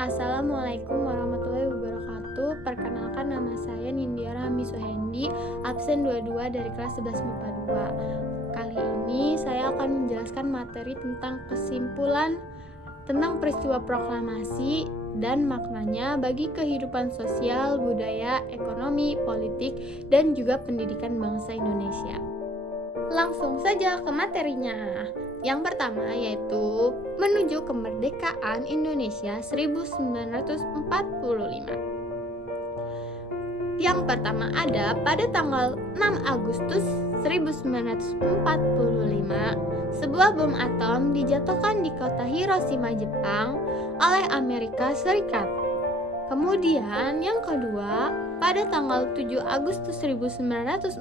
Assalamualaikum warahmatullahi wabarakatuh. Perkenalkan, nama saya Nindya Rahmi Suhendi, absen 22 dari kelas 11 MIPA 2. Kali ini saya akan menjelaskan materi tentang kesimpulan tentang peristiwa proklamasi dan maknanya bagi kehidupan sosial, budaya, ekonomi, politik, dan juga pendidikan bangsa Indonesia. Langsung saja ke materinya. Yang pertama yaitu menuju kemerdekaan Indonesia 1945. Yang pertama ada pada tanggal 6 Agustus 1945, sebuah bom atom dijatuhkan di kota Hiroshima, Jepang oleh Amerika Serikat. Kemudian yang kedua, pada tanggal 7 Agustus 1945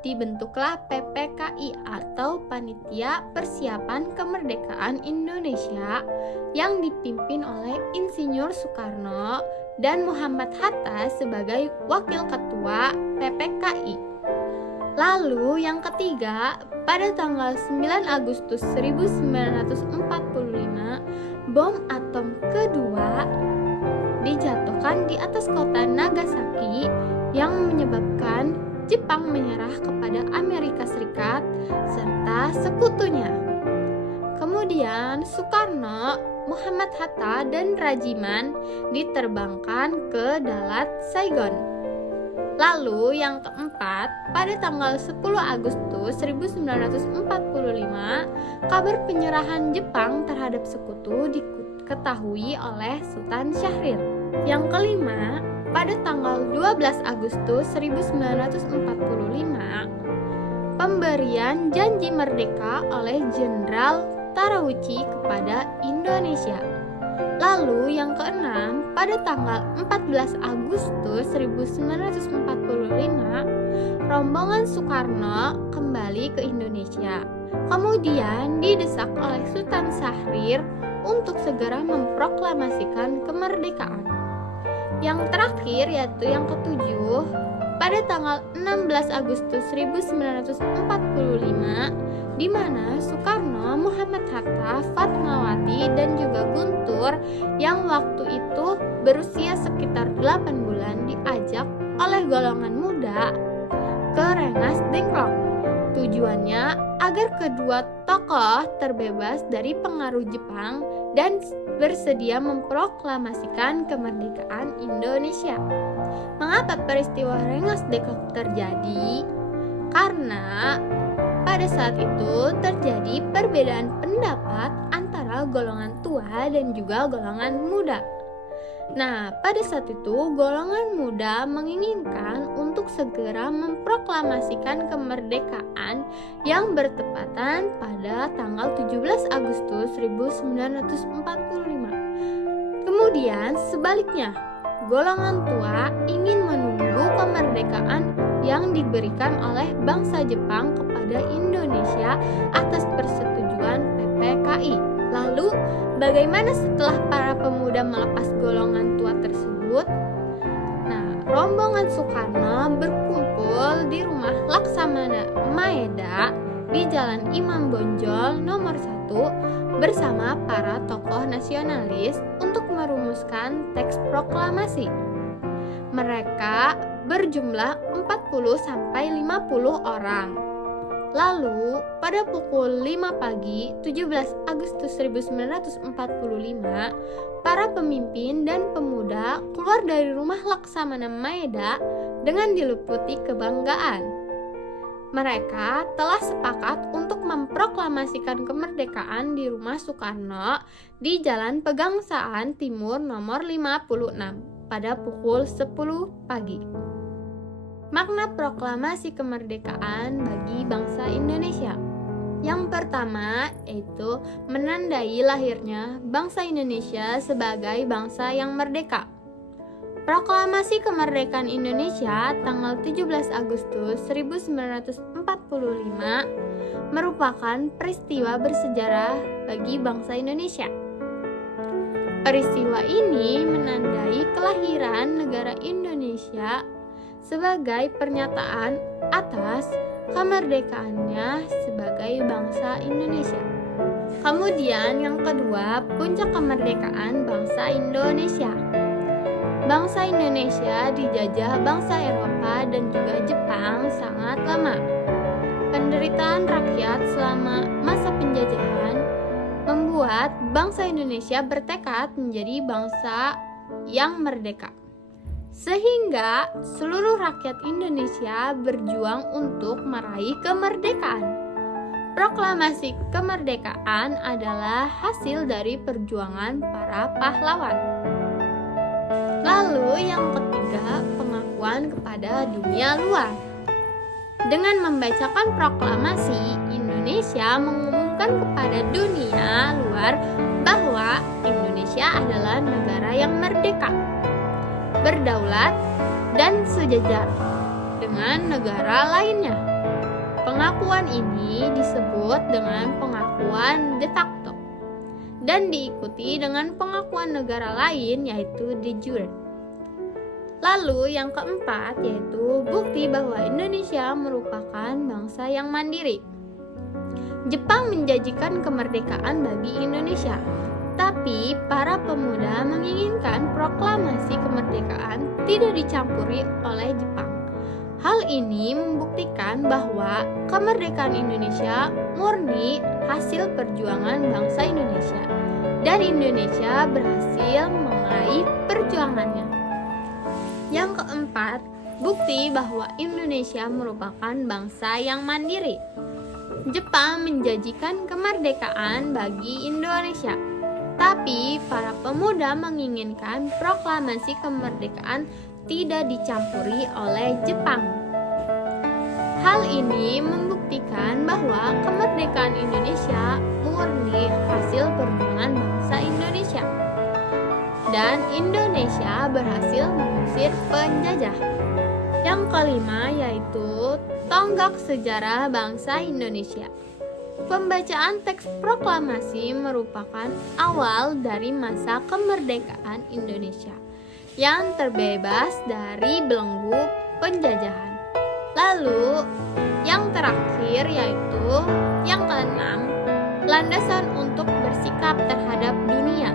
dibentuklah PPKI atau Panitia Persiapan Kemerdekaan Indonesia yang dipimpin oleh Insinyur Soekarno dan Muhammad Hatta sebagai Wakil Ketua PPKI. Lalu yang ketiga, pada tanggal 9 Agustus 1945, bom atom kedua dijatuhkan di atas kota Nagasaki yang menyebabkan Jepang menyerah kepada Amerika Serikat serta sekutunya. Kemudian Soekarno, Muhammad Hatta, dan Rajiman diterbangkan ke Dalat Saigon. Lalu yang keempat, pada tanggal 10 Agustus 1945, kabar penyerahan Jepang terhadap sekutu diketahui oleh Sultan Syahrir. Yang kelima, pada tanggal 12 Agustus 1945, pemberian janji merdeka oleh Jenderal Terauchi kepada Indonesia. Lalu yang keenam, pada tanggal 14 Agustus 1945, rombongan Soekarno kembali ke Indonesia. Kemudian didesak oleh Sultan Syahrir untuk segera memproklamasikan kemerdekaan. Yang terakhir yaitu yang ketujuh, pada tanggal 16 Agustus 1945, di mana Soekarno, Muhammad Hatta, Fatmawati, dan juga Guntur yang waktu itu berusia sekitar 8 bulan diajak oleh golongan muda ke Rengas Dengklok. Tujuannya agar kedua tokoh terbebas dari pengaruh Jepang dan bersedia memproklamasikan kemerdekaan Indonesia. Mengapa peristiwa Rengas Dengklok terjadi? Karena pada saat itu terjadi perbedaan pendapat antara golongan tua dan juga golongan muda. Nah, pada saat itu golongan muda menginginkan untuk segera memproklamasikan kemerdekaan yang bertepatan pada tanggal 17 Agustus 1945. Kemudian sebaliknya, golongan tua ingin menunggu kemerdekaan yang diberikan oleh bangsa Jepang kepada Indonesia atas persetujuan PPKI. Lalu, bagaimana setelah para pemuda melepas golongan tua tersebut? Nah, rombongan Soekarno berkumpul di rumah Laksamana Maeda di Jalan Imam Bonjol nomor 1 bersama para tokoh nasionalis untuk merumuskan teks proklamasi. Mereka berjumlah 40-50 orang. Lalu, pada pukul 5 pagi 17 Agustus 1945, para pemimpin dan pemuda keluar dari rumah Laksamana Maeda dengan diliputi kebanggaan. Mereka telah sepakat untuk memproklamasikan kemerdekaan di rumah Soekarno di Jalan Pegangsaan Timur nomor 56 pada pukul 10 pagi. Makna proklamasi kemerdekaan bagi bangsa Indonesia. Yang pertama yaitu menandai lahirnya bangsa Indonesia sebagai bangsa yang merdeka. Proklamasi kemerdekaan Indonesia tanggal 17 Agustus 1945 merupakan peristiwa bersejarah bagi bangsa Indonesia. Peristiwa ini menandai kelahiran negara Indonesia sebagai pernyataan atas kemerdekaannya sebagai bangsa Indonesia. Kemudian yang kedua, puncak kemerdekaan bangsa Indonesia. Bangsa Indonesia dijajah bangsa Eropa dan juga Jepang sangat lama. Penderitaan rakyat selama masa penjajahan membuat bangsa Indonesia bertekad menjadi bangsa yang merdeka. Sehingga seluruh rakyat Indonesia berjuang untuk meraih kemerdekaan. Proklamasi kemerdekaan adalah hasil dari perjuangan para pahlawan. Lalu yang ketiga, pengakuan kepada dunia luar. Dengan membacakan proklamasi, Indonesia mengumumkan kepada dunia luar bahwa Indonesia adalah negara yang merdeka, berdaulat, dan sejajar dengan negara lainnya. Pengakuan ini disebut dengan pengakuan de facto dan diikuti dengan pengakuan negara lain yaitu de jure. Lalu yang keempat yaitu bukti bahwa Indonesia merupakan bangsa yang mandiri. Jepang menjanjikan kemerdekaan bagi Indonesia, tapi para pemuda menginginkan proklamasi kemerdekaan tidak dicampuri oleh Jepang. Hal ini membuktikan bahwa kemerdekaan Indonesia murni hasil perjuangan bangsa Indonesia, dan Indonesia berhasil meraih perjuangannya. Yang keempat, bukti bahwa Indonesia merupakan bangsa yang mandiri. Jepang menjanjikan kemerdekaan bagi Indonesia, tapi para pemuda menginginkan proklamasi kemerdekaan tidak dicampuri oleh Jepang. Hal ini membuktikan bahwa kemerdekaan Indonesia murni hasil perjuangan bangsa Indonesia, dan Indonesia berhasil mengusir penjajah. Yang kelima yaitu tonggak sejarah bangsa Indonesia. Pembacaan teks proklamasi merupakan awal dari masa kemerdekaan Indonesia yang terbebas dari belenggu penjajahan. Lalu yang terakhir yaitu yang keenam, landasan untuk bersikap terhadap dunia.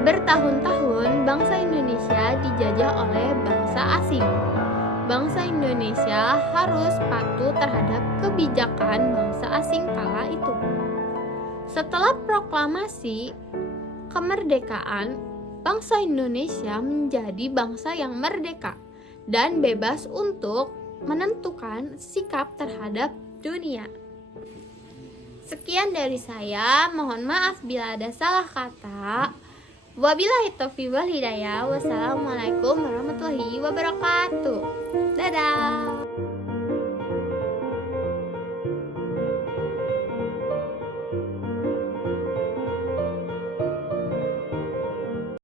Bertahun-tahun bangsa Indonesia dijajah oleh bangsa asing. Bangsa Indonesia harus patuh terhadap kebijakan bangsa asing kala itu. Setelah proklamasi kemerdekaan, bangsa Indonesia menjadi bangsa yang merdeka dan bebas untuk menentukan sikap terhadap dunia. Sekian dari saya, mohon maaf bila ada salah kata. Wabillahi taufiq wal hidayah. Wassalamualaikum warahmatullahi wabarakatuh.